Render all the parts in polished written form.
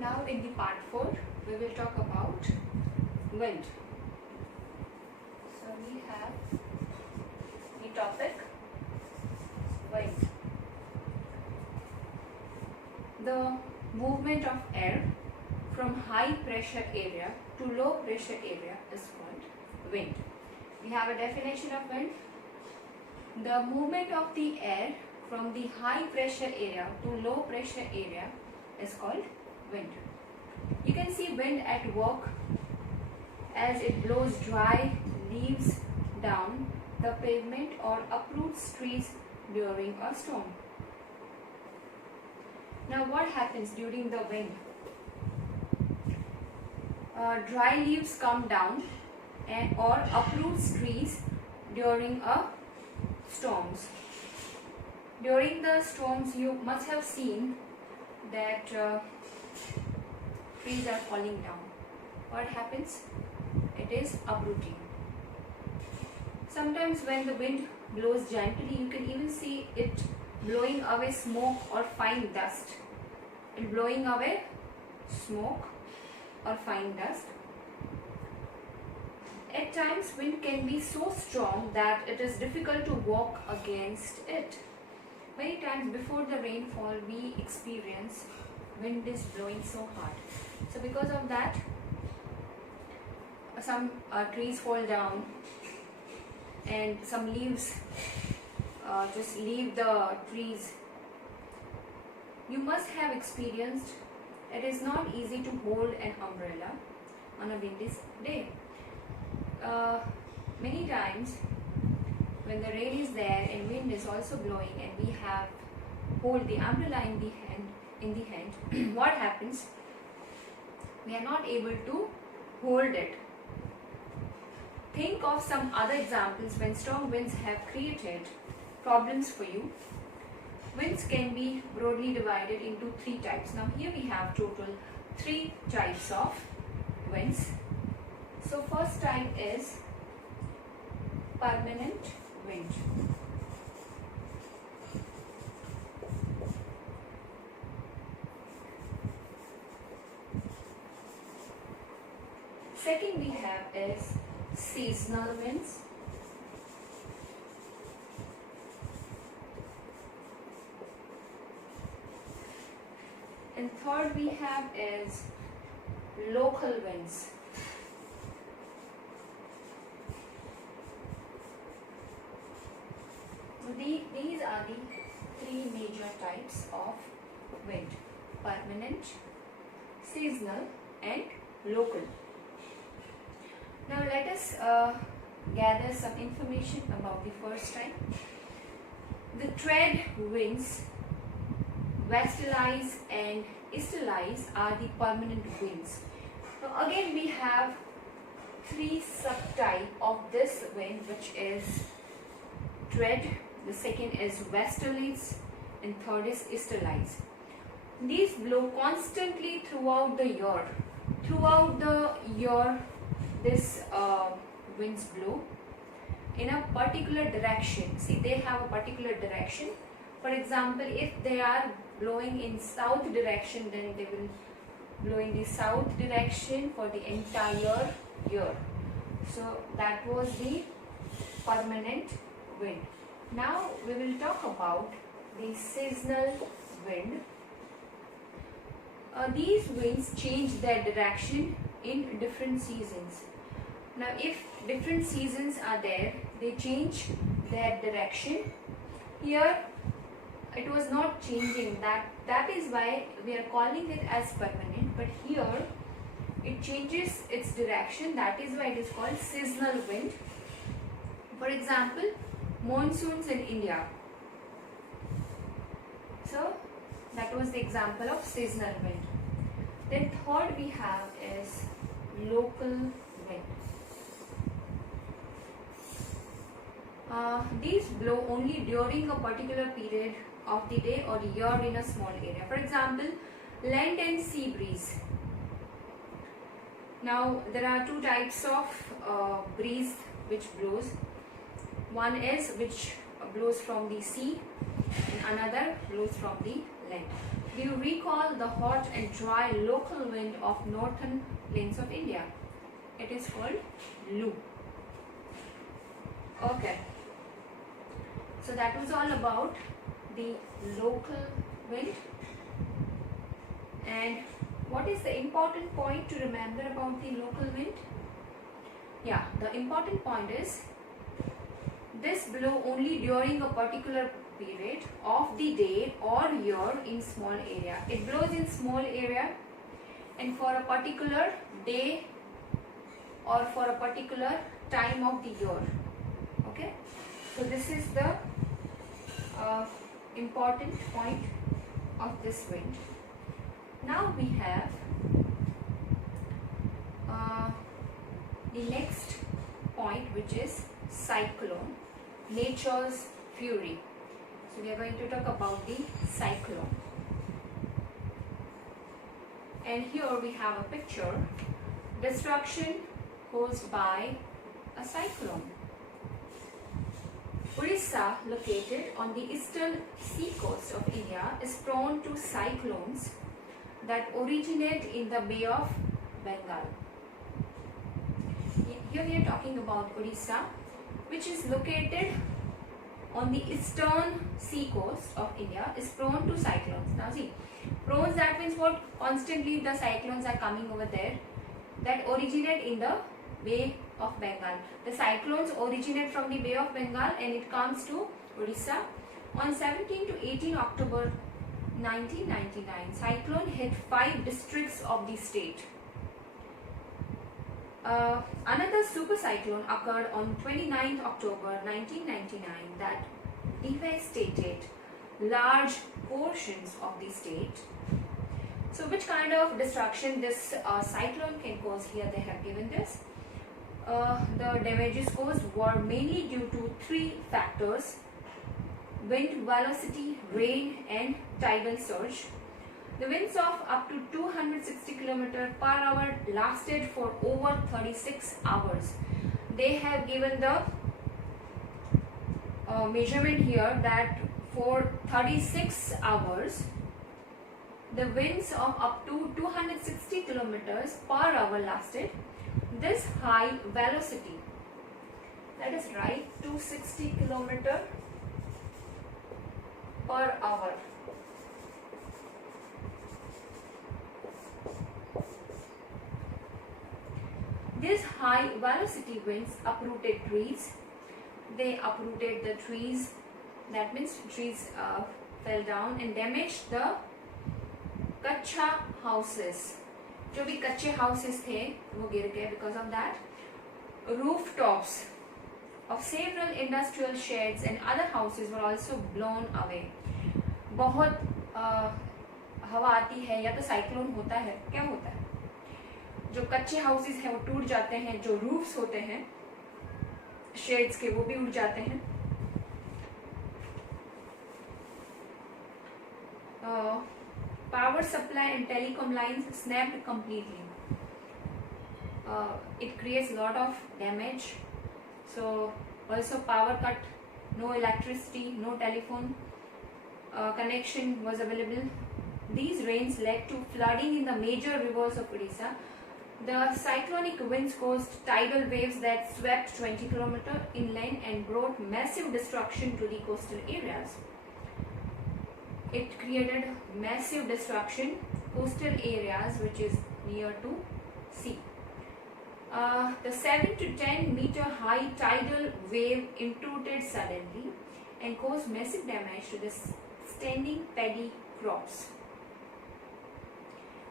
Now in the part 4 we will talk about wind. So we have the topic wind. The movement of air from high pressure area to low pressure area is called wind. We have a definition of wind. The movement of the air from the high pressure area to low pressure area is called wind. You can see wind at work as it blows dry leaves down the pavement or uproots trees during a storm. Now what happens during the wind? Dry leaves come down or uproots trees during storms. During the storms you must have seen that trees are falling down. What happens? It is uprooting. Sometimes when the wind blows gently, you can even see it blowing away smoke or fine dust. It blowing away smoke or fine dust. At times wind can be so strong that it is difficult to walk against it. Many times before the rainfall we experience wind is blowing so hard. So because of that some trees fall down and some leaves just leave the trees. You must have experienced it is not easy to hold an umbrella on a windy day. Many times when the rain is there and wind is also blowing and we have hold the umbrella in the hand, what happens? We are not able to hold it. Think of some other examples when strong winds have created problems for you. Winds can be broadly divided into 3 types. Now here we have total 3 types of winds. So first type is permanent wind. Second we have is seasonal winds. And third we have is local winds. So these are the 3 major types of wind: permanent, seasonal and local. Now let us gather some information about the first type. The trade winds, westerlies and easterlies are the permanent winds. Now again we have 3 subtypes of this wind, which is trade, the second is westerlies and third is easterlies. These blow constantly throughout the year. Throughout the year this winds blow in a particular direction. See, they have a particular direction. For example, if they are blowing in south direction, then they will blow in the south direction for the entire year. So that was the permanent wind. Now we will talk about the seasonal wind. These winds change their direction in different seasons. Now if different seasons are there, they change their direction. Here it was not changing, that is why we are calling it as permanent, but here it changes its direction, that is why it is called seasonal wind. For example, monsoons in India. So that was the example of seasonal wind. Then third we have is local wind. These blow only during a particular period of the day or year in a small area. For example, land and sea breeze. Now there are 2 types of breeze which blows. One is which blows from the sea and another blows from the land. Do you recall the hot and dry local wind of northern plains of India? It is called Lu. Okay. So that was all about the local wind. And what is the important point to remember about the local wind? Yeah, the important point is this blow only during a particular period of the day or year in small area. It blows in small area and for a particular day or for a particular time of the year. Okay, so this is the important point of this wind. Now we have the next point, which is cyclone, nature's fury. So we are going to talk about the cyclone. And here we have a picture, destruction caused by a cyclone. Orissa, located on the eastern seacoast of India, is prone to cyclones that originate in the Bay of Bengal. Here we are talking about Orissa, which is located on the eastern seacoast of India, is prone to cyclones. Now see, prone, that means what? Constantly the cyclones are coming over there that originate in the Bay of Bengal. The cyclones originate from the Bay of Bengal and it comes to Orissa. On 17 to 18 October 1999, cyclone hit 5 districts of the state. Another super cyclone occurred on 29 October 1999 that devastated large portions of the state. So which kind of destruction this cyclone can cause? Here they have given this. The damages caused were mainly due to 3 factors: wind velocity, rain and tidal surge. The winds of up to 260 km per hour lasted for over 36 hours. They have given the measurement here that for 36 hours the winds of up to 260 km per hour lasted. This high velocity, that is right, 260 km per hour. These high velocity winds uprooted trees. They uprooted the trees, that means trees fell down and damaged the कच्चा houses. जो भी कच्चे houses थे वो गिर गए because of that. Rooftops of several industrial sheds and other houses were also blown away. बहुत हवा आती है या तो साइक्लोन होता है, क्या होता है, जो कच्चे हाउसेस हैं वो टूट जाते हैं, जो रूफ्स होते हैं शेड्स के वो भी उड़ जाते हैं. Power supply and telecom lines snapped completely. It creates a lot of damage. So also power cut, no electricity, no telephone connection was available. These rains led to flooding in the major rivers of Odisha. The cyclonic winds caused tidal waves that swept 20 km inland and brought massive destruction to the coastal areas. It created massive destruction coastal areas which is near to sea. The 7 to 10 meter high tidal wave intruded suddenly and caused massive damage to the standing paddy crops.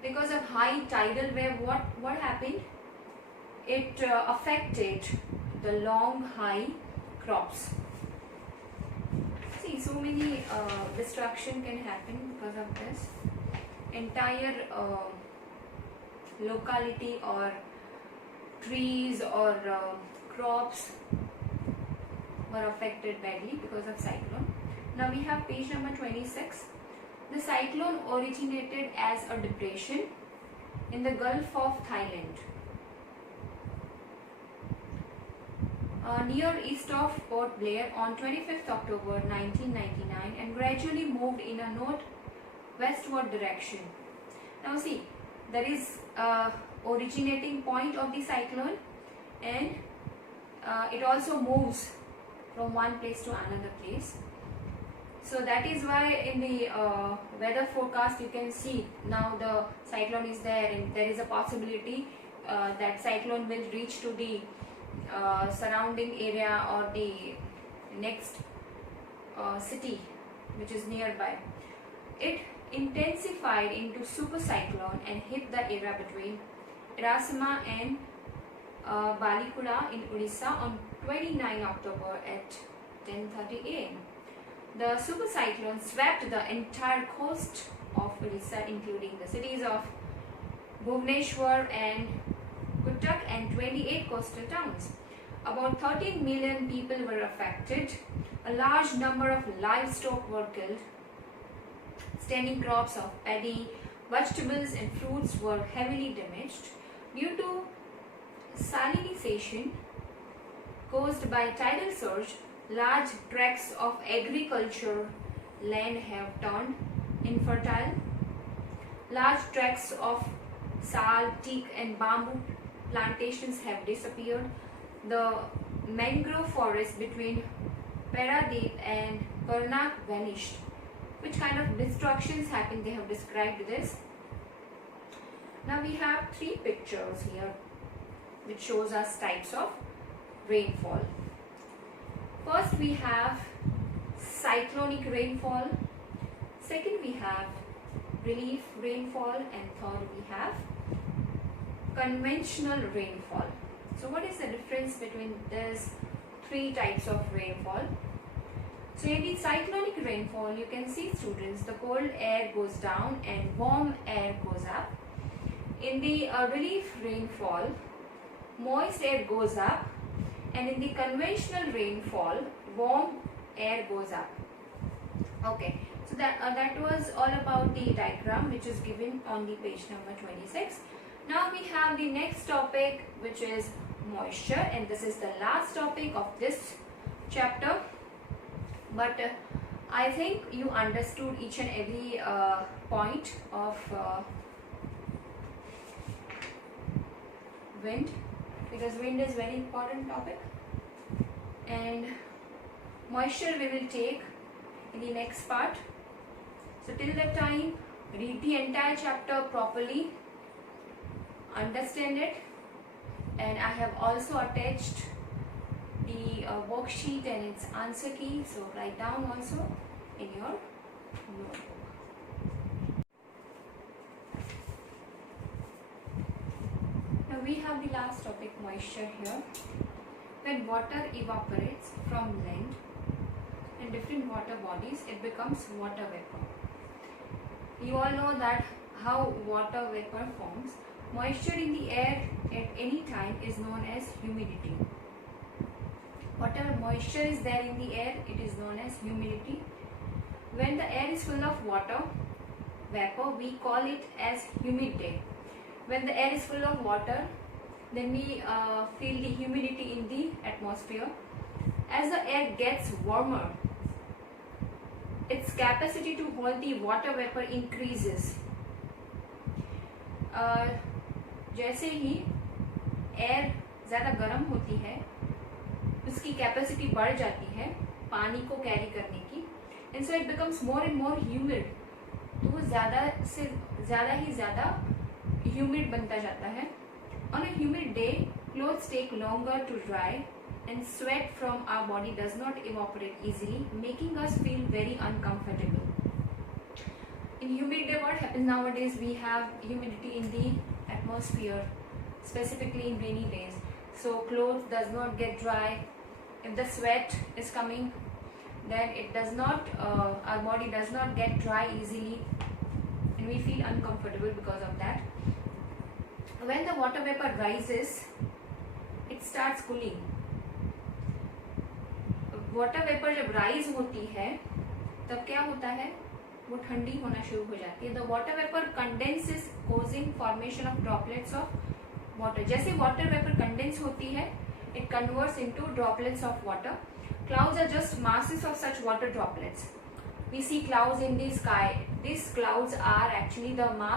Because of high tidal wave, what happened? It affected the long high crops. See, so many destruction can happen because of this. Entire locality or trees or crops were affected badly because of cyclone. Now we have page number 26. The cyclone originated as a depression in the Gulf of Thailand. near east of Port Blair on 25th October 1999 and gradually moved in a northwestward direction. Now see, there is originating point of the cyclone, and it also moves from one place to another place. So that is why in the weather forecast you can see now the cyclone is there, and there is a possibility that cyclone will reach to the surrounding area or the next city which is nearby. It intensified into supercyclone and hit the area between Erasima and Balikuda in Odisha on 29 October at 10:30 am. The supercyclone swept the entire coast of Odisha, including the cities of Bhubaneswar and Cuttack and 28 coastal towns. About 13 million people were affected. A large number of livestock were killed. Standing crops of paddy, vegetables and fruits were heavily damaged. Due to salinization caused by tidal surge, large tracts of agriculture land have turned infertile. Large tracts of sal, teak and bamboo plantations have disappeared. The mangrove forest between Paradip and Karnak vanished. Which kind of destructions happened? They have described this. Now we have three pictures here which shows us types of rainfall. First we have cyclonic rainfall, second we have relief rainfall, and third we have conventional rainfall. So what is the difference between these three types of rainfall? So in the cyclonic rainfall you can see, students, the cold air goes down and warm air goes up. In the relief rainfall, moist air goes up, and in the conventional rainfall, warm air goes up. Okay, so that was all about the diagram which is given on the page number 26. Now we have the next topic, which is moisture, and this is the last topic of this chapter. But I think you understood each and every point of wind, because wind is very important topic, and moisture we will take in the next part. So till that time, read the entire chapter properly, understand it, and I have also attached the worksheet and its answer key, so write down also in your notebook. Now we have the last topic, moisture here. When water evaporates from land in different water bodies, it becomes water vapor. You all know that how water vapor forms. Moisture in the air at any time is known as humidity. Whatever moisture is there in the air, it is known as humidity. When the air is full of water vapor, we call it as humid day. When the air is full of water, then we feel the humidity in the atmosphere. As the air gets warmer, its capacity to hold the water vapor increases. जैसे ही air ज़्यादा गर्म होती है, उसकी capacity बढ़ जाती है पानी को कैरी करने की, and so it becomes more and more humid. तो वो ज़्यादा से ज़्यादा ही ज़्यादा ह्यूमिड बनता जाता है. On a humid day, clothes take longer to dry and sweat from our body does not evaporate easily, making us feel very uncomfortable. In humid day, what happens nowadays? We have humidity in the atmosphere, specifically in rainy days. So clothes does not get dry. If the sweat is coming, then it does not, our body does not get dry easily, and we feel uncomfortable because of that. When the water vapor rises, it starts cooling. Water vapour जब rise होती है तब क्या होता है, वो ठंडी होना शुरू हो जाती है. The water vapour condenses, causing formation of droplets of water. जैसे वाटर वेपर कंडेंस होती है, it converts into droplets of water. Clouds are just masses of such water droplets. We see clouds in the sky. These clouds are actually the mass